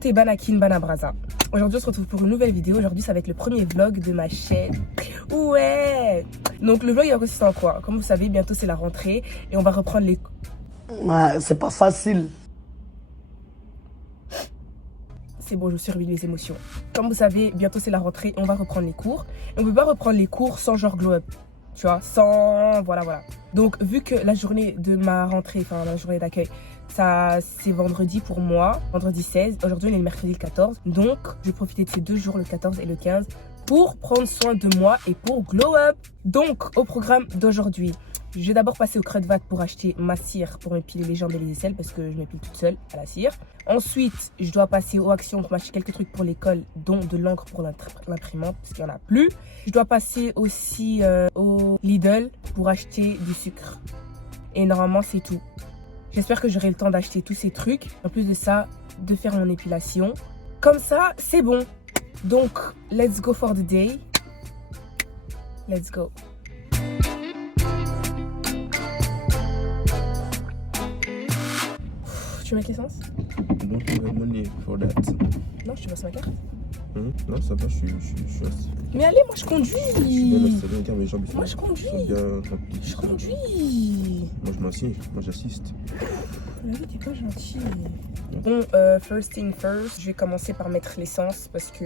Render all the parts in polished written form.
Côté Banakin Banabraza. Aujourd'hui on se retrouve pour une nouvelle vidéo. Aujourd'hui ça va être le premier vlog de ma chaîne. Ouais. Donc le vlog il va consister en quoi? Comme vous savez, bientôt c'est la rentrée et on va reprendre les... Ouais, c'est pas facile. C'est bon, je survis les émotions. Comme vous savez, bientôt c'est la rentrée et on va reprendre les cours. Et on peut pas reprendre les cours sans genre glow up. Tu vois, sans... Voilà. Donc vu que la journée de ma rentrée, enfin la journée d'accueil, ça c'est vendredi pour moi, vendredi 16. Aujourd'hui on est le mercredi 14. Donc je vais profiter de ces 2 jours, le 14 et le 15, pour prendre soin de moi et pour glow up. Donc au programme d'aujourd'hui, je vais d'abord passer au Creux-de-Vat pour acheter ma cire pour m'épiler les jambes et les aisselles parce que je m'épile toute seule à la cire. Ensuite, je dois passer au Action pour m'acheter quelques trucs pour l'école, dont de l'encre pour l'imprimante parce qu'il n'y en a plus. Je dois passer aussi au Lidl pour acheter du sucre. Et normalement, c'est tout. J'espère que j'aurai le temps d'acheter tous ces trucs. En plus de ça, de faire mon épilation. Comme ça, c'est bon. Donc, let's go for the day. Let's go. Tu veux mettre l'essence? Don't you have money for that? Non, je te passe ma carte. Non, ça va, je suis assis. Mais allez, moi je conduis. Je suis bien assis, regarde mes jambes. Moi je conduis. Bien remplies. Je conduis. Moi je m'assieds, moi j'assiste. La vie, t'es pas gentil. Bon, first thing first, je vais commencer par mettre l'essence parce que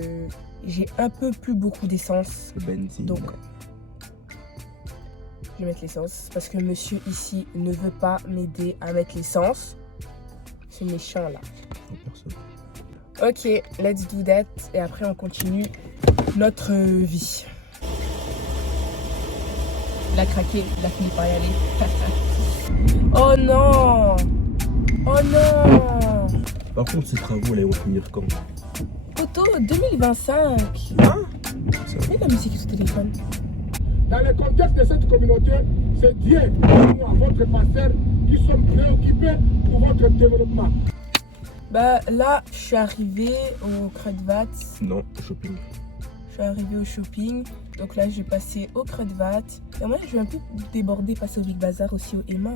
j'ai un peu plus beaucoup d'essence. Le benzine. Donc, je vais mettre l'essence parce que monsieur ici ne veut pas m'aider à mettre l'essence. C'est méchant là. Oh, personne. Ok, let's do that. Et après, on continue notre vie. Il a craqué, il a fini par y aller. Oh non! Oh non! Par contre, ces travaux là, ils vont finir quand? Photo 2025. Hein? Mets la musique sur le téléphone. Dans le contexte de cette communauté, c'est Dieu et nous, votre pasteur, qui sommes préoccupés pour votre développement. Bah là, je suis arrivée au Creux-de-Vat. Non, shopping. Je suis arrivée au shopping. Donc là, je vais passer au Creux-de-Vat. Et moi, je vais un peu déborder, passer au Big Bazar aussi, au Emma.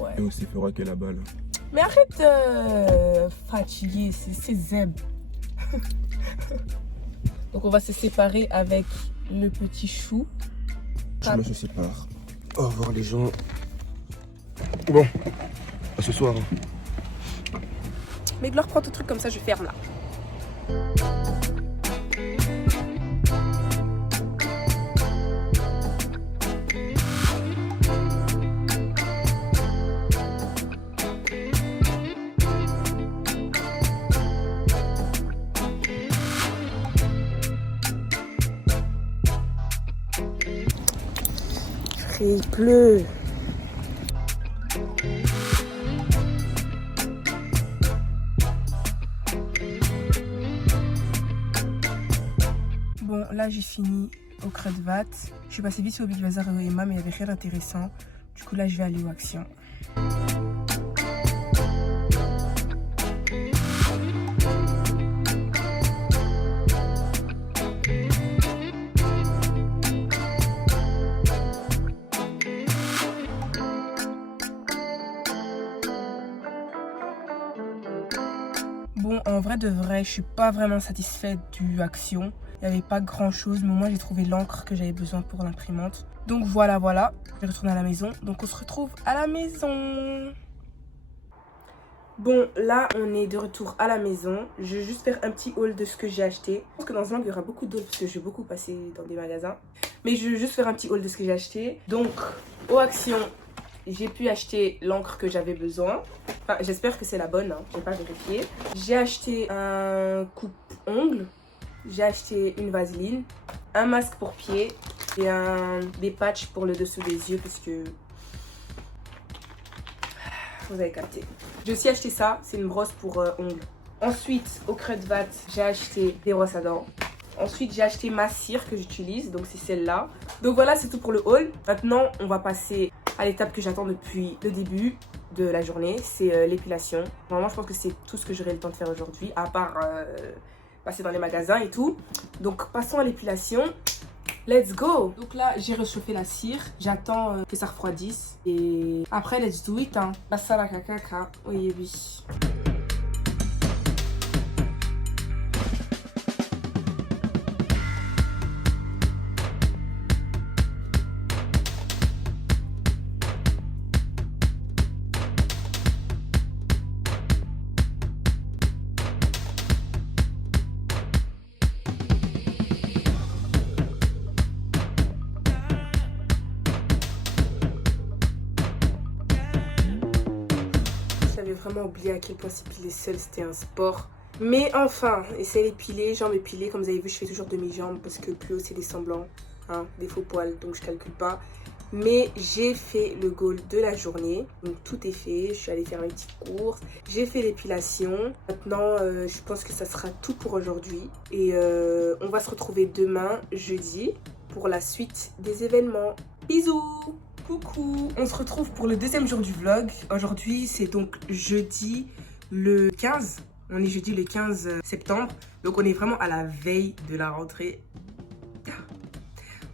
Ouais. Et aussi fera que là-bas là. Mais arrête de fatiguer, c'est Zeb. Donc on va se séparer avec le petit chou. Je me sépare. Au revoir les gens. Bon, à ce soir. Mais Gloire, prends ton truc comme ça, je ferme là. Il pleut. Bon, là j'ai fini au Creux-de-Vat. Je suis passée vite sur au Big Bazar et au Emma, mais il n'y avait rien d'intéressant. Du coup, là je vais aller au Action. Bon, en vrai de vrai, je suis pas vraiment satisfaite du Action. Il n'y avait pas grand chose, mais au moins j'ai trouvé l'encre que j'avais besoin pour l'imprimante. Donc voilà. Je vais retourner à la maison. Donc on se retrouve à la maison. Bon, là on est de retour à la maison. Je vais juste faire un petit haul de ce que j'ai acheté. Je pense que dans ce vlog il y aura beaucoup d'hauls parce que je vais beaucoup passer dans des magasins. Mais je vais juste faire un petit haul de ce que j'ai acheté. Donc, au Action, j'ai pu acheter l'encre que j'avais besoin. Enfin, j'espère que c'est la bonne, hein. J'ai pas vérifié. J'ai acheté un coupe-ongles. J'ai acheté une vaseline, un masque pour pieds et des patchs pour le dessous des yeux parce que... Vous avez capté. J'ai aussi acheté ça, c'est une brosse pour ongles. Ensuite, au Creux-de-Vat, j'ai acheté des brosses à dents. Ensuite, j'ai acheté ma cire que j'utilise, donc c'est celle-là. Donc voilà, c'est tout pour le haul. Maintenant, on va passer à l'étape que j'attends depuis le début de la journée, c'est l'épilation. Vraiment, je pense que c'est tout ce que j'aurai le temps de faire aujourd'hui, à part passer dans les magasins et tout. Donc, passons à l'épilation. Let's go! Donc là, j'ai réchauffé la cire. J'attends que ça refroidisse. Et après, let's do it, hein. Basta la caca. Oui, oui. vraiment oublié à quel point s'épiler seul c'était un sport. Mais enfin, essayez d'épiler, jambes épilées. Comme vous avez vu, je fais toujours demi-jambes parce que plus haut c'est des semblants, hein, des faux poils, donc je calcule pas. Mais j'ai fait le goal de la journée, donc tout est fait. Je suis allée faire mes petites courses, j'ai fait l'épilation. Maintenant, je pense que ça sera tout pour aujourd'hui. Et on va se retrouver demain, jeudi, pour la suite des événements. Bisous! Coucou! On se retrouve pour le deuxième jour du vlog. Aujourd'hui, c'est donc jeudi le 15. On est jeudi le 15 septembre. Donc, on est vraiment à la veille de la rentrée.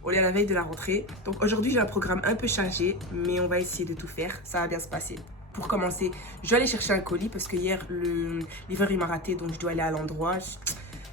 On est à la veille de la rentrée. Donc, aujourd'hui, j'ai un programme un peu chargé. Mais on va essayer de tout faire. Ça va bien se passer. Pour commencer, je vais aller chercher un colis. Parce que hier, le livreur, il m'a raté. Donc, je dois aller à l'endroit.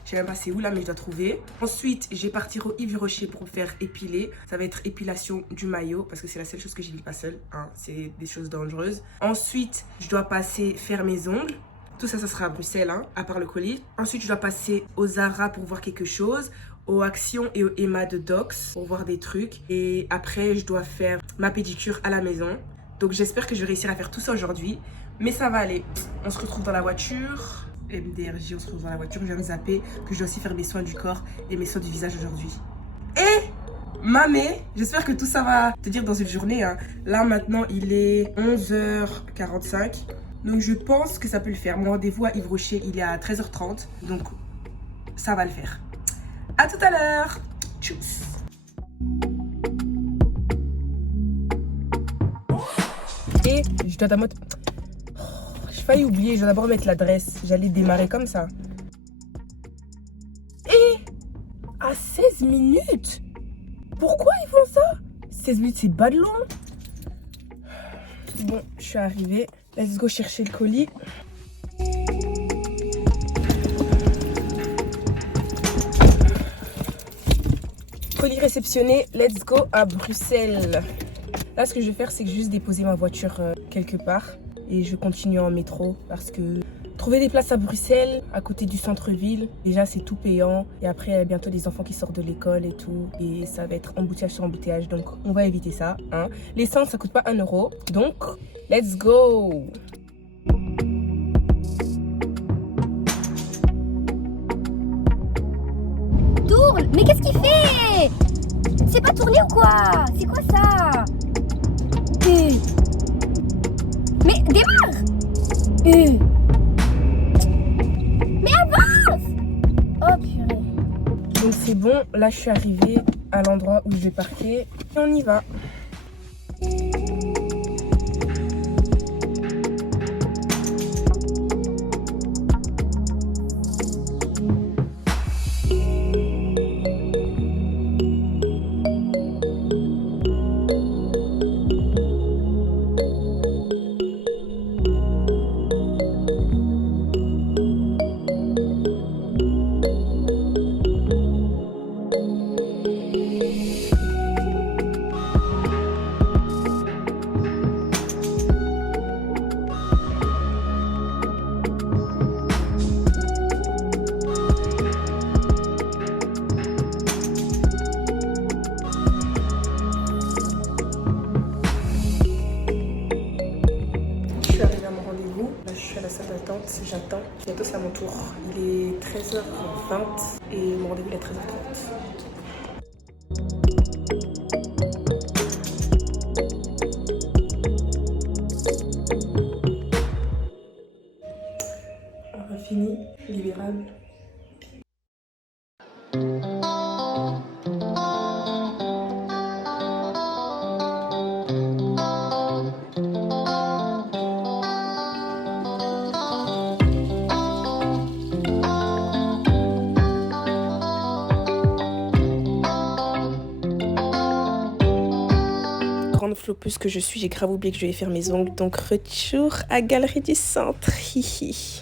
Je sais même pas c'est où là, mais je dois trouver. Ensuite, je vais partir au Yves Rocher pour me faire épiler. Ça va être épilation du maillot parce que c'est la seule chose que j'épile pas seule. Hein. C'est des choses dangereuses. Ensuite, je dois passer faire mes ongles. Tout ça, ça sera à Bruxelles, hein, à part le colis. Ensuite, je dois passer au Zara pour voir quelque chose. Au Action et au Emma de Docs pour voir des trucs. Et après, je dois faire ma pédicure à la maison. Donc, j'espère que je vais réussir à faire tout ça aujourd'hui. Mais ça va aller. On se retrouve dans la voiture. MDRJ, on se retrouve dans la voiture. Je viens de zapper que je dois aussi faire mes soins du corps et mes soins du visage aujourd'hui. Et mamé, j'espère que tout ça va te dire dans une journée. Hein. Là maintenant, il est 11h45. Donc je pense que ça peut le faire. Mon rendez-vous à Yves Rocher, il est à 13h30. Donc ça va le faire. À tout à l'heure. Tchuss. Et je dois d'abord... J'ai failli oublier, je dois d'abord mettre l'adresse. J'allais démarrer comme ça. Et à 16 minutes. Pourquoi ils font ça? 16 minutes, c'est pas de long. Bon, je suis arrivée. Let's go chercher le colis. Colis réceptionné. Let's go à Bruxelles. Là, ce que je vais faire, c'est que juste déposer ma voiture quelque part. Et je continue en métro parce que trouver des places à Bruxelles, à côté du centre-ville, déjà c'est tout payant. Et après, il y a bientôt des enfants qui sortent de l'école et tout. Et ça va être embouteillage sur embouteillage. Donc, on va éviter ça. Hein. L'essence, ça coûte pas 1 €. Donc, let's go! Tourne! Mais qu'est-ce qu'il fait? C'est pas tourné ou quoi? C'est quoi ça? Mais démarre! Mais avance! Oh purée. Donc c'est bon, là je suis arrivée à l'endroit où je vais parquer. Et on y va. J'attends. Bientôt c'est à mon tour. Il est 13h20 et mon rendez-vous est à 13h30. On a fini. Libérable. Flopeuse que je suis, j'ai grave oublié que je vais faire mes ongles. Donc retour à Galerie du Centre. Hihi.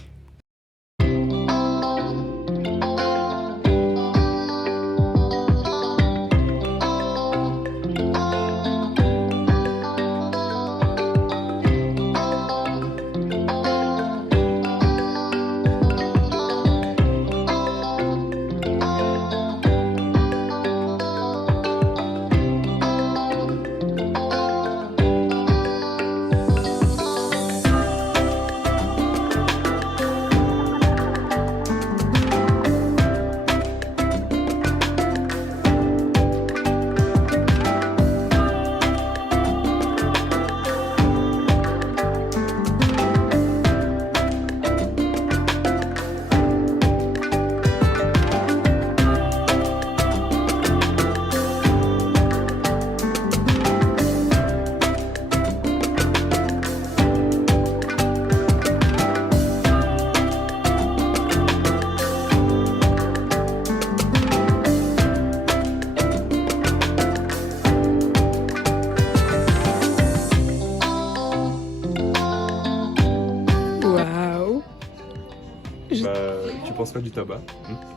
penses pas du tabac?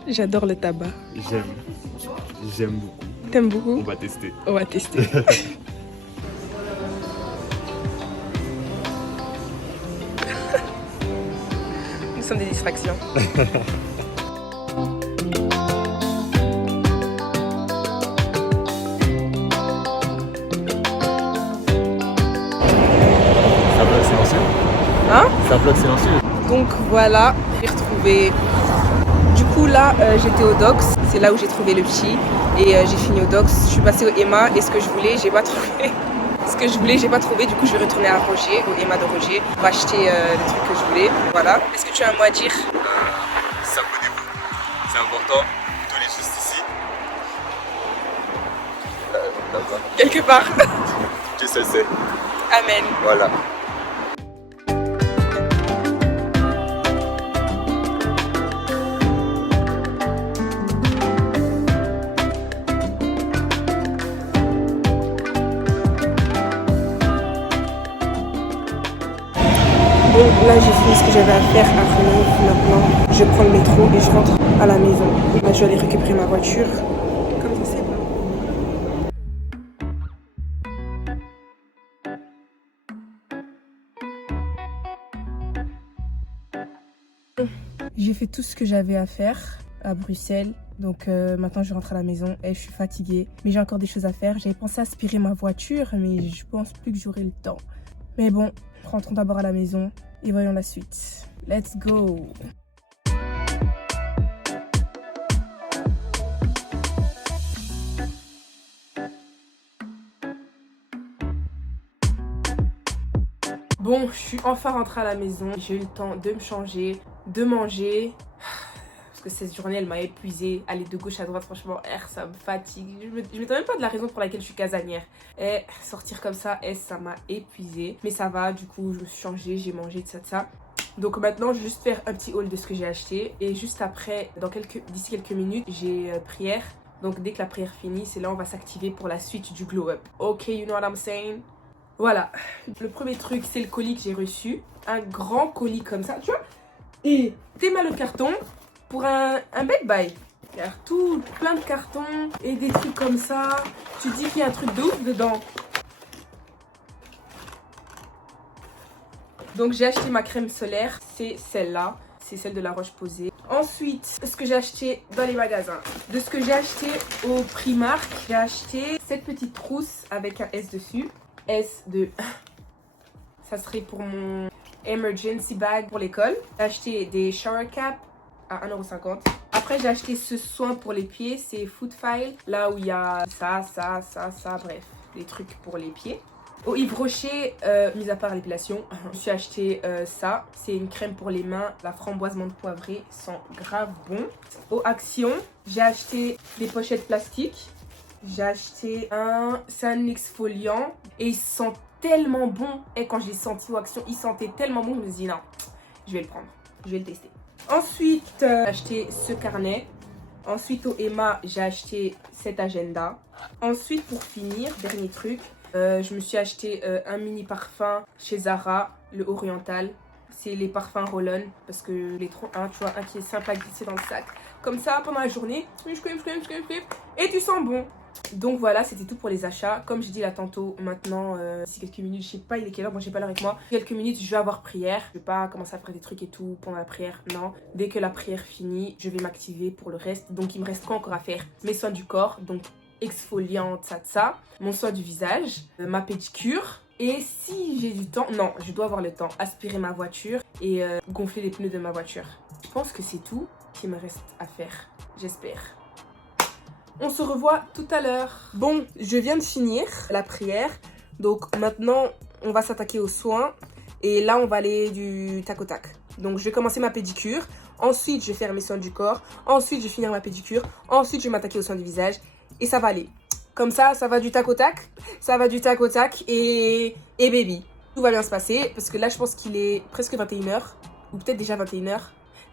J'adore le tabac. J'aime beaucoup. T'aimes beaucoup? On va tester. On va tester. Nous sommes des distractions. C'est un bloc silencieux? Hein? C'est un bloc silencieux. Donc voilà, j'ai retrouvé. Du coup là, j'étais au Docs, c'est là où j'ai trouvé le petit et j'ai fini au Docs. Je suis passée au Emma et ce que je voulais, j'ai pas trouvé. Ce que je voulais, j'ai pas trouvé. Du coup, je vais retourner à Roger, au Emma de Roger, pour acheter les trucs que je voulais. Voilà. Est-ce que tu as un mot à dire? S'abonnez-vous. C'est important. Tout est juste ici. Là-bas. Quelque part. Tu sais, c'est. Amen. Voilà. Bon, là j'ai fini ce que j'avais à faire à Rennes. Maintenant, je prends le métro et je rentre à la maison. Là, je vais aller récupérer ma voiture. Comme ça, c'est bon. J'ai fait tout ce que j'avais à faire à Bruxelles. Donc maintenant je rentre à la maison et je suis fatiguée. Mais j'ai encore des choses à faire. J'avais pensé aspirer ma voiture, mais je pense plus que j'aurai le temps. Mais bon, rentrons d'abord à la maison et voyons la suite. Let's go! Bon, je suis enfin rentrée à la maison. J'ai eu le temps de me changer, de manger. Parce que cette journée, elle m'a épuisée. Aller de gauche à droite, franchement, ça me fatigue. Je m'étonne même pas de la raison pour laquelle je suis casanière. Et sortir comme ça, ça m'a épuisée. Mais ça va, du coup, je me suis changée, j'ai mangé, de ça. Donc maintenant, je vais juste faire un petit haul de ce que j'ai acheté. Et juste après, d'ici quelques minutes, j'ai prière. Donc dès que la prière finit, c'est là où on va s'activer pour la suite du glow up. Ok, you know what I'm saying? Voilà, le premier truc, c'est le colis que j'ai reçu. Un grand colis comme ça, tu vois. Et t'aimes le carton pour un bed buy. Il y a plein de cartons et des trucs comme ça. Tu dis qu'il y a un truc de ouf dedans. Donc j'ai acheté ma crème solaire, c'est celle-là. C'est celle de La Roche-Posay. Ensuite, ce que j'ai acheté dans les magasins. De ce que j'ai acheté au Primark, j'ai acheté cette petite trousse avec un S dessus. Ça serait pour mon emergency bag pour l'école. J'ai acheté des shower caps à 1,50 €. Après, j'ai acheté ce soin pour les pieds. C'est Foot File. Là où il y a ça, bref. Des trucs pour les pieds. Au Yves Rocher, mis à part l'épilation, je me suis acheté ça. C'est une crème pour les mains. La framboise menthe poivrée sent grave bon. Au Action, j'ai acheté des pochettes plastiques. J'ai acheté c'est un exfoliant et il sent tellement bon. Et quand je l'ai senti au Action, il sentait tellement bon, je me suis dit non, je vais le prendre, je vais le tester. Ensuite, j'ai acheté ce carnet. Ensuite, au Emma, j'ai acheté cet agenda. Ensuite, pour finir, dernier truc, je me suis acheté un mini parfum chez Zara, le Oriental. C'est les parfums roll-on parce que les tu vois, un qui est simple à glisser dans le sac. Comme ça, pendant la journée, et tu sens bon. Donc voilà, c'était tout pour les achats. Comme je dis là tantôt, maintenant, d'ici quelques minutes, je sais pas il est quelle heure, moi j'ai pas l'heure avec moi. Quelques minutes, je vais avoir prière. Je vais pas commencer à faire des trucs et tout pendant la prière, non. Dès que la prière finit, je vais m'activer pour le reste. Donc il me reste quoi encore à faire? Mes soins du corps, donc exfoliante, ça. Mon soin du visage, ma pédicure. Et si j'ai du temps, non, je dois avoir le temps, aspirer ma voiture et gonfler les pneus de ma voiture. Je pense que c'est tout qui me reste à faire, j'espère. On se revoit tout à l'heure. Bon, je viens de finir la prière. Donc maintenant, on va s'attaquer aux soins. Et là, on va aller du tac au tac. Donc, je vais commencer ma pédicure. Ensuite, je vais faire mes soins du corps. Ensuite, je vais finir ma pédicure. Ensuite, je vais m'attaquer aux soins du visage. Et ça va aller. Comme ça va du tac au tac. Ça va du tac au tac. Et baby. Tout va bien se passer. Parce que là, je pense qu'il est presque 21 h. Ou peut-être déjà 21 h.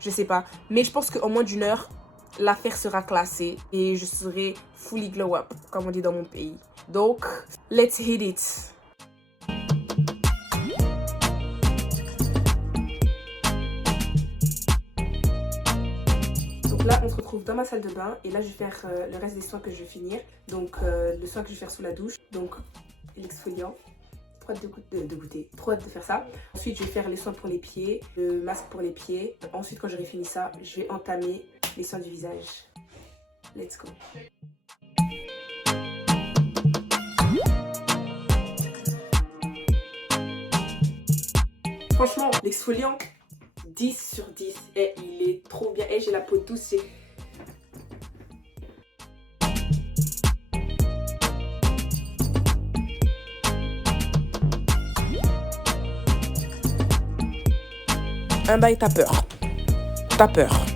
Je sais pas. Mais je pense qu'en moins d'une heure, l'affaire sera classée et je serai fully glow up, comme on dit dans mon pays. Donc, let's hit it. se retrouve dans ma salle de bain et là je vais faire le reste des soins que je vais finir. Donc le soin que je vais faire sous la douche, donc l'exfoliant. Trop hâte de goûter, trop hâte de faire ça. Ensuite je vais faire les soins pour les pieds, le masque pour les pieds. Ensuite quand j'aurai fini ça, je vais entamer les soins du visage. Let's go. Franchement, l'exfoliant 10 sur 10. Et il est trop bien. Et j'ai la peau douce. Un bail, t'as peur. T'as peur.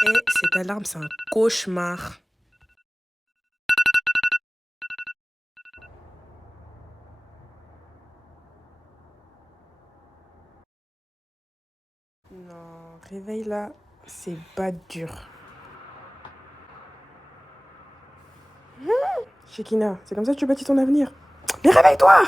Et cette alarme, c'est un cauchemar. Non, réveil là, c'est pas dur. Shekina, c'est comme ça que tu bâtis ton avenir. Mais réveille-toi!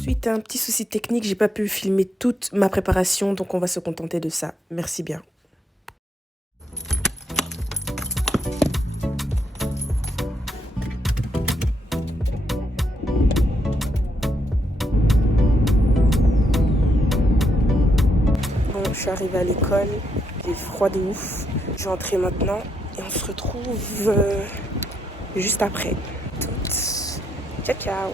Suite à un petit souci technique, j'ai pas pu filmer toute ma préparation, donc on va se contenter de ça. Merci bien. Bon, je suis arrivée à l'école, il est froid de ouf. Je vais entrer maintenant et on se retrouve juste après. Toutes. Ciao, ciao.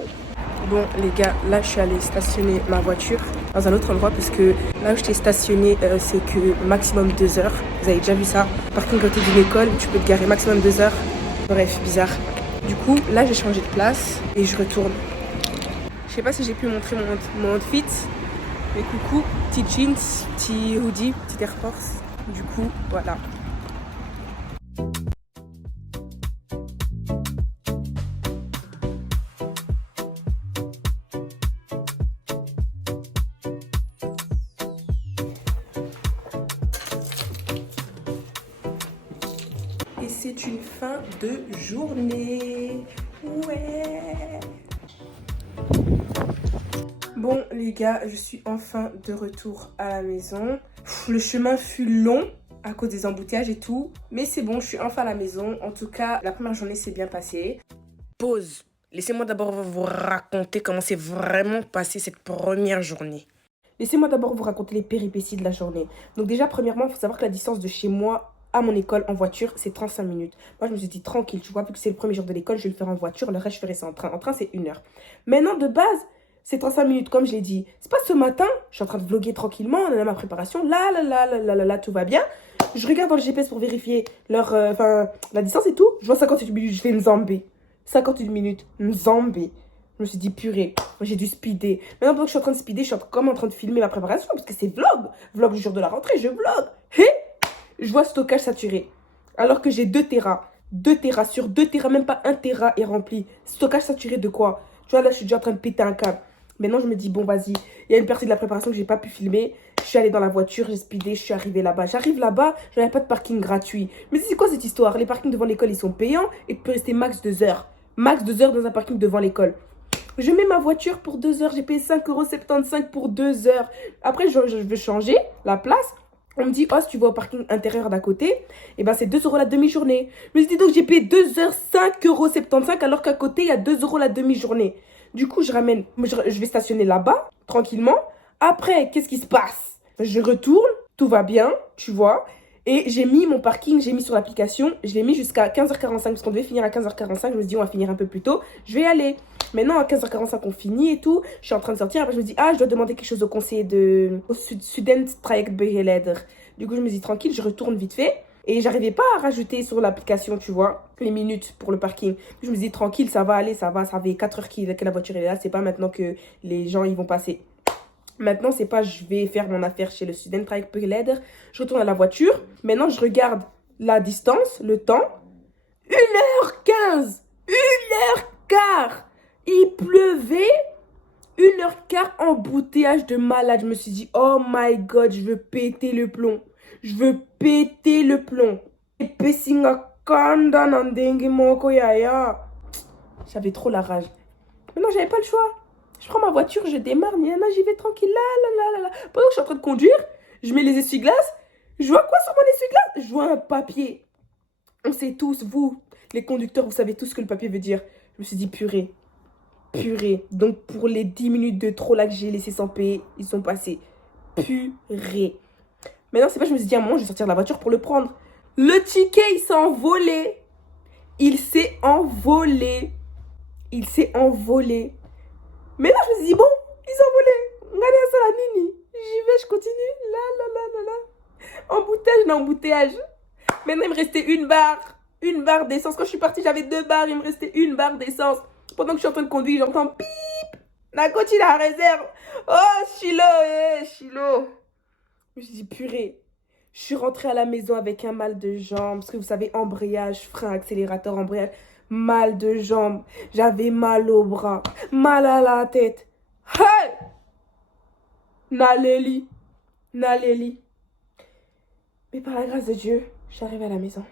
Bon les gars, là je suis allée stationner ma voiture dans un autre endroit parce que là où je t'ai stationné c'est que maximum 2 heures. Vous avez déjà vu ça? Parking à côté d'une école, tu peux te garer maximum 2 heures. Bref, bizarre. Du coup, là j'ai changé de place et je retourne. Je sais pas si j'ai pu montrer mon outfit. Mais coucou, petit jeans, petit hoodie, petit Air Force. Du coup, voilà. Et c'est une fin de journée. Ouais. Bon les gars, je suis enfin de retour à la maison. Le chemin fut long à cause des embouteillages et tout. Mais c'est bon, je suis enfin à la maison. En tout cas, la première journée s'est bien passée. Pause. Laissez-moi d'abord vous raconter comment s'est vraiment passée cette première journée. Laissez-moi d'abord vous raconter les péripéties de la journée. Donc déjà, premièrement, il faut savoir que la distance de chez moi à mon école en voiture, c'est 35 minutes. Moi, je me suis dit tranquille, tu vois, vu que c'est le premier jour de l'école, je vais le faire en voiture, le reste, je ferai ça en train. En train, c'est 1 heure. Maintenant, de base, c'est 35 minutes, comme je l'ai dit. C'est pas ce matin, je suis en train de vlogger tranquillement, on a ma préparation, là, tout va bien. Je regarde dans le GPS pour vérifier la distance et tout. Je vois 58 minutes, je vais me zamber. 58 minutes, me zamber. Je me suis dit, purée, j'ai dû speeder. Maintenant, pendant que je suis en train de speeder, je suis comme en train de filmer ma préparation, parce que c'est vlog. Vlog du jour de la rentrée, je vlog. Hé, je vois stockage saturé. Alors que j'ai 2 Tera. 2 Tera sur 2 Tera, même pas 1 Tera est rempli. Stockage saturé de quoi? Tu vois, là, je suis déjà en train de péter un câble. Maintenant, je me dis, bon, vas-y. Il y a une partie de la préparation que j'ai pas pu filmer. Je suis allée dans la voiture, j'ai speedé, je suis arrivée là-bas. J'arrive là-bas, je n'avais pas de parking gratuit. Mais c'est quoi cette histoire? Les parkings devant l'école, ils sont payants et tu peux rester max 2 heures. Max 2 heures dans un parking devant l'école. Je mets ma voiture pour 2 heures. J'ai payé 5,75 € pour 2 heures. Après, je veux changer la place. On me dit, oh, si tu vas au parking intérieur d'à côté, eh ben, c'est 2 € la demi-journée. Je me dis donc, j'ai payé 2 heures, 5,75 € alors qu'à côté, il y a 2 € la demi-journée. Du coup, je vais stationner là-bas, tranquillement. Après, qu'est-ce qui se passe? Je retourne, tout va bien, tu vois. Et j'ai mis mon parking, j'ai mis sur l'application, je l'ai mis jusqu'à 15h45 parce qu'on devait finir à 15h45. Je me suis dit, on va finir un peu plus tôt, je vais y aller. Maintenant, à 15h45, on finit et tout. Je suis en train de sortir. Après, je me dis, je dois demander quelque chose au conseiller au Student Traject Begeleider. Du coup, je me dis, tranquille, je retourne vite fait. Et j'arrivais pas à rajouter sur l'application, tu vois, les minutes pour le parking. Je me dis, tranquille, ça va aller, ça va. Ça fait 4 heures que la voiture est là. C'est pas maintenant que les gens, ils vont passer. Maintenant, c'est pas je vais faire mon affaire chez le Student Traject Begeleider. Je retourne à la voiture. Maintenant, je regarde la distance, le temps. 1h15 1h15. Il pleuvait. 1h15, embouteillage de malade. Je me suis dit, oh my god, je veux péter le plomb. Je veux péter le plomb. J'avais trop la rage. Maintenant, j'avais pas le choix. Je prends ma voiture, je démarre, j'y vais tranquille, là. Pendant que je suis en train de conduire, je mets les essuie-glaces. Je vois quoi sur mon essuie-glace? Je vois un papier. On sait tous, vous, les conducteurs, vous savez tous ce que le papier veut dire. Je me suis dit, purée. Donc, pour les 10 minutes de trop là que j'ai laissé sans payer, ils sont passés. Purée. Maintenant, c'est pas, je me suis dit, à un moment, je vais sortir de la voiture pour le prendre. Le ticket, il s'est envolé. Il s'est envolé. Mais là, je me suis dit, bon, ils sont volés. Regardez ça, la nini. J'y vais, je continue. Là. Embouteillage. Maintenant, il me restait une barre d'essence. Quand je suis partie, j'avais 2 barres. Il me restait une barre d'essence. Pendant que je suis en train de conduire, j'entends pip. Nako, tu la réserve. Oh, Chilo. Je me suis dit, purée. Je suis rentrée à la maison avec un mal de jambes. Parce que vous savez, embrayage, frein, accélérateur, embrayage. Mal de jambes. J'avais mal au bras. Mal à la tête. Hey! Naleli. Mais par la grâce de Dieu, j'arrive à la maison.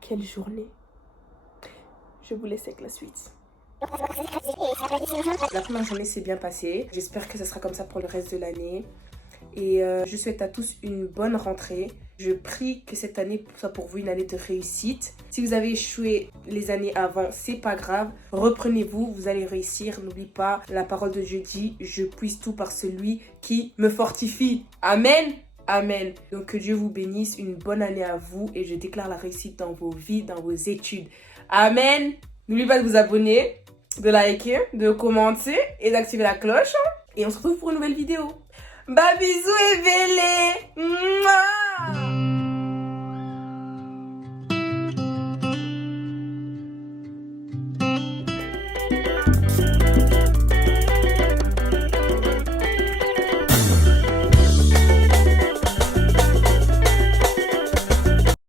Quelle journée. Je vous laisse avec la suite. La première journée s'est bien passée. J'espère que ça sera comme ça pour le reste de l'année. Et je souhaite à tous une bonne rentrée. Je prie que cette année soit pour vous une année de réussite. Si vous avez échoué les années avant, c'est pas grave. Reprenez-vous, vous allez réussir. N'oublie pas, la parole de Dieu dit, je puise tout par celui qui me fortifie. Amen. Donc que Dieu vous bénisse, une bonne année à vous. Et je déclare la réussite dans vos vies, dans vos études. Amen. N'oubliez pas de vous abonner, de liker, de commenter et d'activer la cloche. Et on se retrouve pour une nouvelle vidéo. Bah bisous et vélé. Mouah.